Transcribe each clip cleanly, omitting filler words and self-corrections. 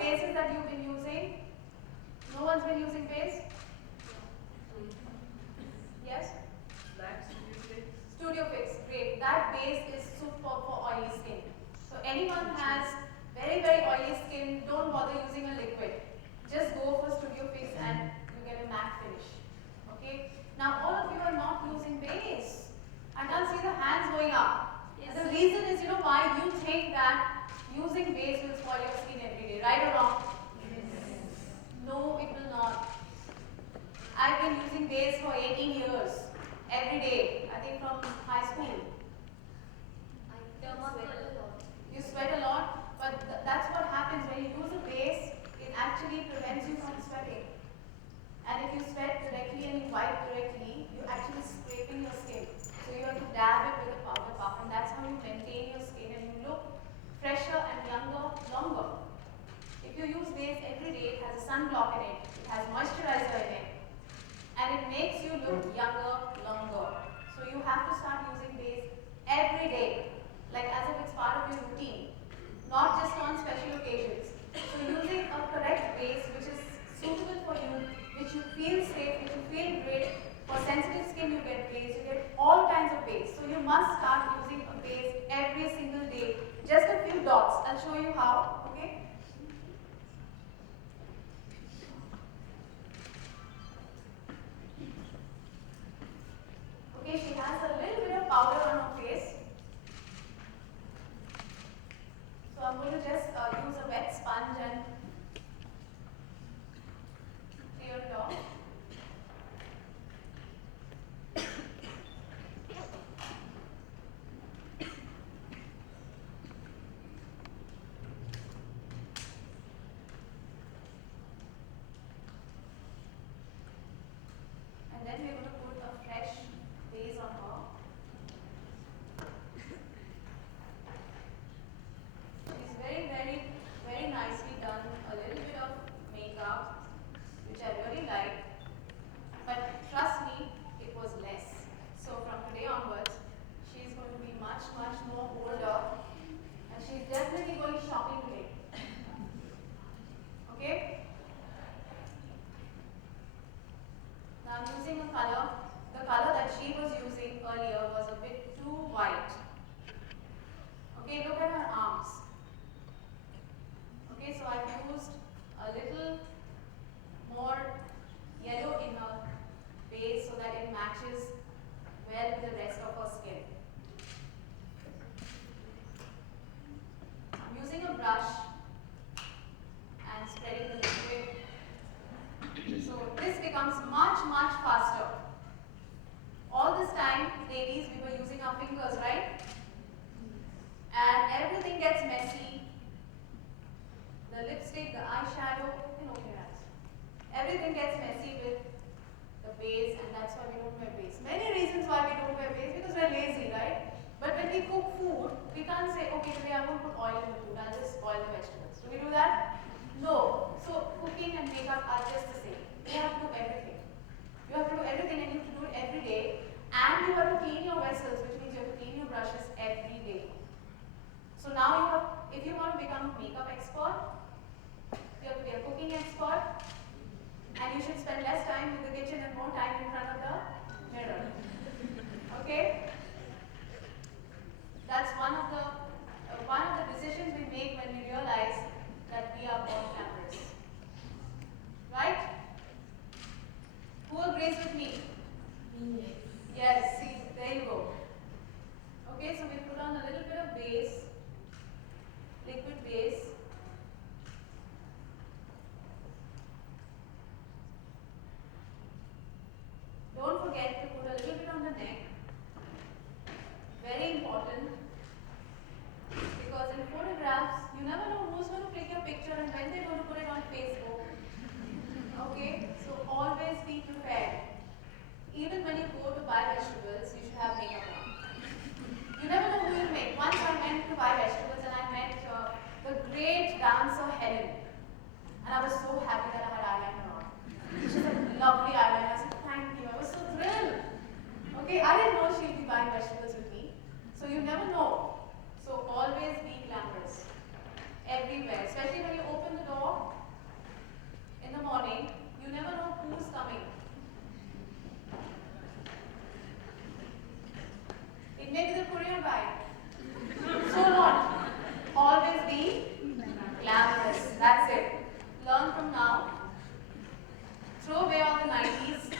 bases that you've been using? No one's been using base? Yes? Black Studio Fix. Studio Fix, great. That base is super for oily skin. So anyone who has very, very oily skin, don't bother using a liquid. Just go for Studio Fix and you get a matte finish. Okay? Now all of you are not using base. I can't see the hands going up. Yes. And the reason is, why you think that using base will spoil your skin every day, right or wrong? Yes. No, it will not. I've been using base for 18 years, every day, I think from high school. You sweat a lot, but that's what happens when you use a base, it actually prevents you from sweating. And if you sweat directly and you wipe directly, you're actually scraping your skin. So you have to dab it with a powder puff, and that's how you maintain your skin and you look fresher and younger longer. If you use base every day, it has a sunblock in it, it has moisturizer in it, and it makes you look younger longer. So you have to start using base every day, like as if it's part of your routine, not just on special occasions. So using a correct base which is suitable for you, which you feel safe, which you feel great. For sensitive skin you get base, you get all kinds of base. So you must start using a base every single day. Just a few dots, I'll show you how, okay? Okay, she has a little bit of powder on her face. So I'm going to just use a wet sponge and clear it off. And then we're going to put a fresh base on her. She's very, very, very nicely done a little bit of makeup, which I really like. But trust me, it was less. So from today onwards, she's going to be much, much more bolder. And she's definitely going shopping today. Okay? Now I'm using a color. The color that she was using earlier was a bit too white. Okay, look at her arms. Okay, so I've used a little more yellow in her base so that it matches well with the rest of her skin. I'm using a brush and spreading the liquid. So this becomes much, much faster. All this time, ladies, we were using our fingers, right? And everything gets messy. The lipstick, the eyeshadow, you know, everything gets messy with the base, and that's why we don't wear base. Many reasons why we don't wear base, because we're lazy, right? But when we cook food, we can't say, okay, today I won't put oil in the food, I'll just boil the vegetables. Do we do that? No. So cooking and makeup are just the same. You have to do everything. You have to do everything, and you have to do it every day. And you have to clean your vessels, which means you have to clean your brushes every day. So now you have, if you want to become a makeup expert, you have to be a cooking expert, and you should spend less time in the kitchen and more time in front of the mirror. Okay? That's one of the decisions we make when we realize that we are born glamorous. Right? Who agrees with me? Yes. Yes, see, there you go. Okay, so we put on a little bit of base, liquid base. Don't forget to put a little bit on the neck. Very important. Because in photographs, you never know who's going to click your picture and when they're going to put it on Facebook. Okay, so always be prepared. Even when you go to buy vegetables, you should have makeup on. You never know who you'll meet. Once I went to buy vegetables and I met the great dancer Helen. And I was so happy that I had eyeliner on. She had lovely eyeliner. I said, thank you. I was so thrilled. Okay, I didn't know she'd be buying vegetables with me. So you never know. So always be glamorous. Everywhere. Especially when you open the door, Glamorous. That's it. Learn from now. Throw away all the 90s,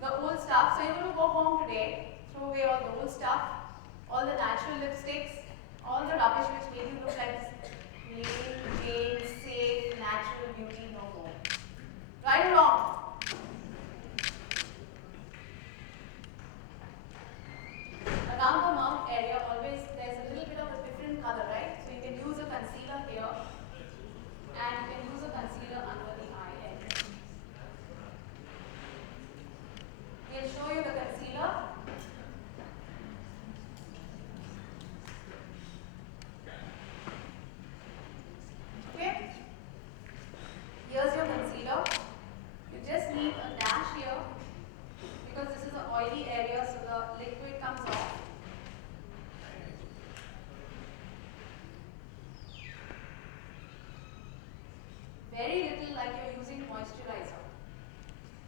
the old stuff. So you're going to go home today, throw away all the old stuff, all the natural lipsticks, all the rubbish which made you look like this plain, safe, natural beauty, no more. Right or wrong? Around the mouth area, always there's a little bit of a different color, right? So you can use a concealer here, and you can use a concealer under the eye area. We'll show you the concealer. Okay? Here's your concealer. You just need a dash here because this is an oily area, so the liquid comes off. Very little, like you're using moisturizer.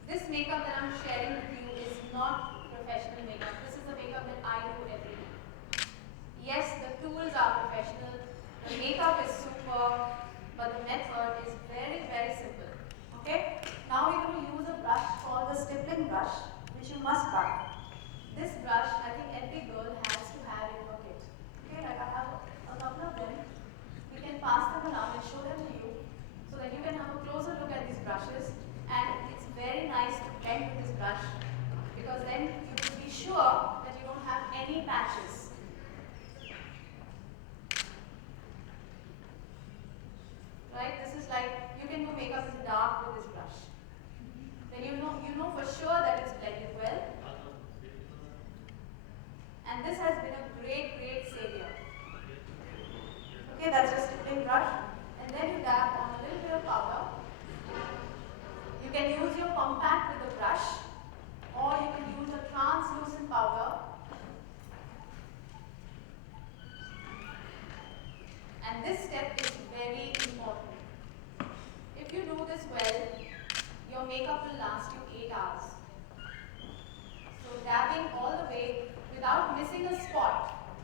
This makeup that I'm sharing with you is not professional makeup. This is the makeup that I do every day. Yes, the tools are professional, the makeup is super, but the method is very, very simple. Okay? Now we're going to use a brush called the stippling brush, which you must buy. This brush, I think every girl has to have in her kit. Okay, like I have a couple of them. We can pass them around and show them to you so that you can have a closer look at these brushes. And it's very nice to blend with this brush because then you will be sure that you don't have any patches. Right? This is like you can do makeup in the dark with this brush. Then you know for sure that it's blended well. And this has been a great, great savior. Okay, that's just a stippling brush. And then you dab on a little bit of powder. You can use your compact with the brush, or you can use a translucent powder. And this step is very important. If you do this well, your makeup will last you 8 hours. So dabbing all the way without missing a spot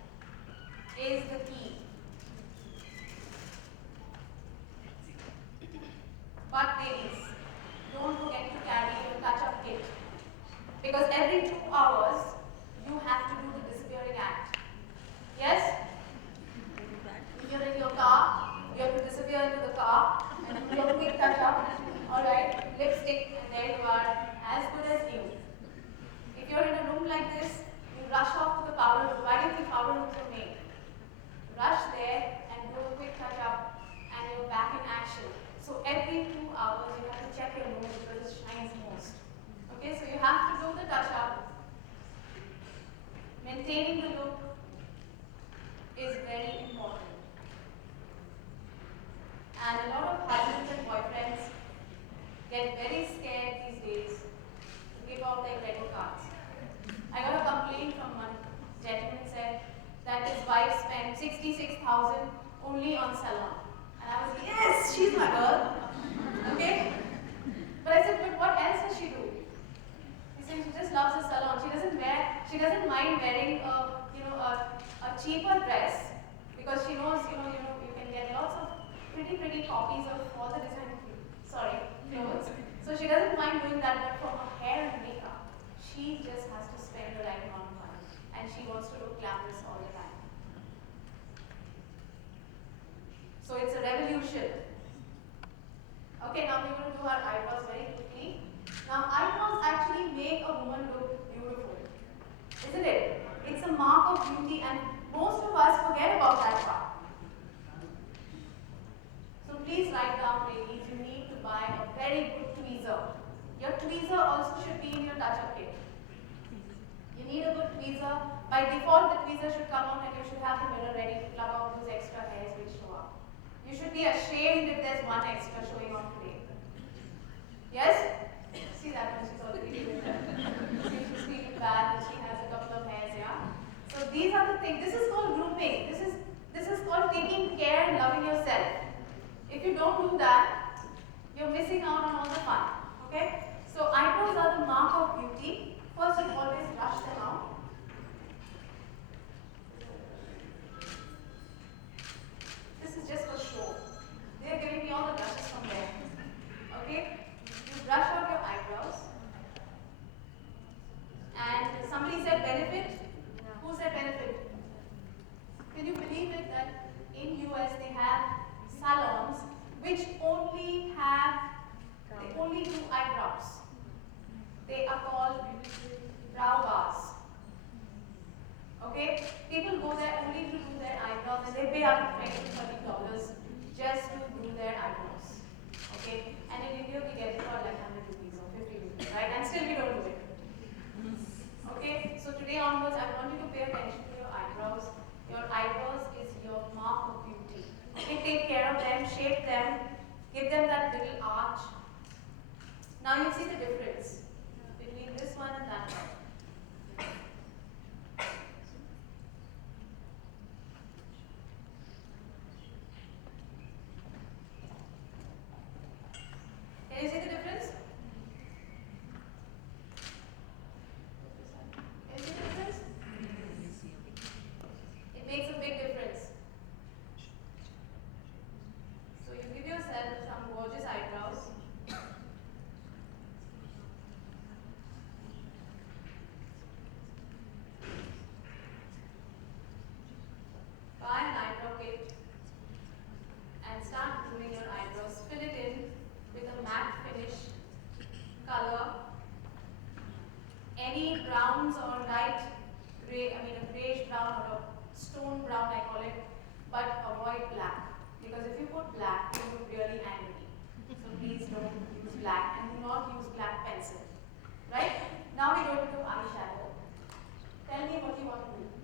is the key. But ladies, don't forget to carry your touch-up kit. Because every 2 hours, you have to do the disappearing act. Yes? If you're in your car, you have to disappear into the car and do your quick touch-up. Alright, lipstick, and there you are, as good as new. If you're in a room like this, you rush off to the powder room. Why do you think powder rooms are made? Rush there and do a quick touch-up, and you're back in action. So every 2 hours, you have to check your nose because it shines most. Okay, so you have to do the touch-up. Maintaining the look is very important. And a lot of husbands and boyfriends get very scared these days to give out their credit cards. I got a complaint from one gentleman said that his wife spent 66,000 only on salon. And I was like, yes, she's my girl. Okay? But I said, but what else does she do? He said she just loves the salon. She doesn't mind wearing a cheaper dress because she knows, you can get lots of pretty copies of all the design clothes. So she doesn't mind doing that, but for her hair and makeup, she just has to spend the right amount of money. And she wants to look glamorous all the time. So it's a revolution. Okay, now we're going to do our eyebrows very quickly. Now eyebrows actually make a woman look beautiful. Isn't it? It's a mark of beauty and most of us forget about that part. So please write down, ladies, you need to buy a very good tweezer. Your tweezer also should be in your touch-up kit. You need a good tweezer. By default, the tweezer should come out and you should have the mirror ready to plug out those extra hairs which show up. You should be ashamed if there's one extra showing off today. Yes? See that one, she's already doing that. She's feeling bad that she has a couple of hairs, yeah? So these are the things. This is called grouping. This is called taking care and loving yourself. If you don't do that, you're missing out on all the fun. Okay? So eyebrows are the mark of beauty. First, you always brush them out. This is just for shape them, give them that little arch. Now you see the difference between this one and that one. Can you see the difference? Can you see the difference? It makes a big difference. So you give yourself some gorgeous eyebrows. Buy an eyebrow kit and start doing your eyebrows. Fill it in with a matte finish color. Any browns or light gray, a grayish brown or a stone brown I call it, but avoid black. Because if you put black, you look really angry. So please don't use black and do not use black pencil. Right? Now we're going to do eyeshadow. Tell me what you want to do.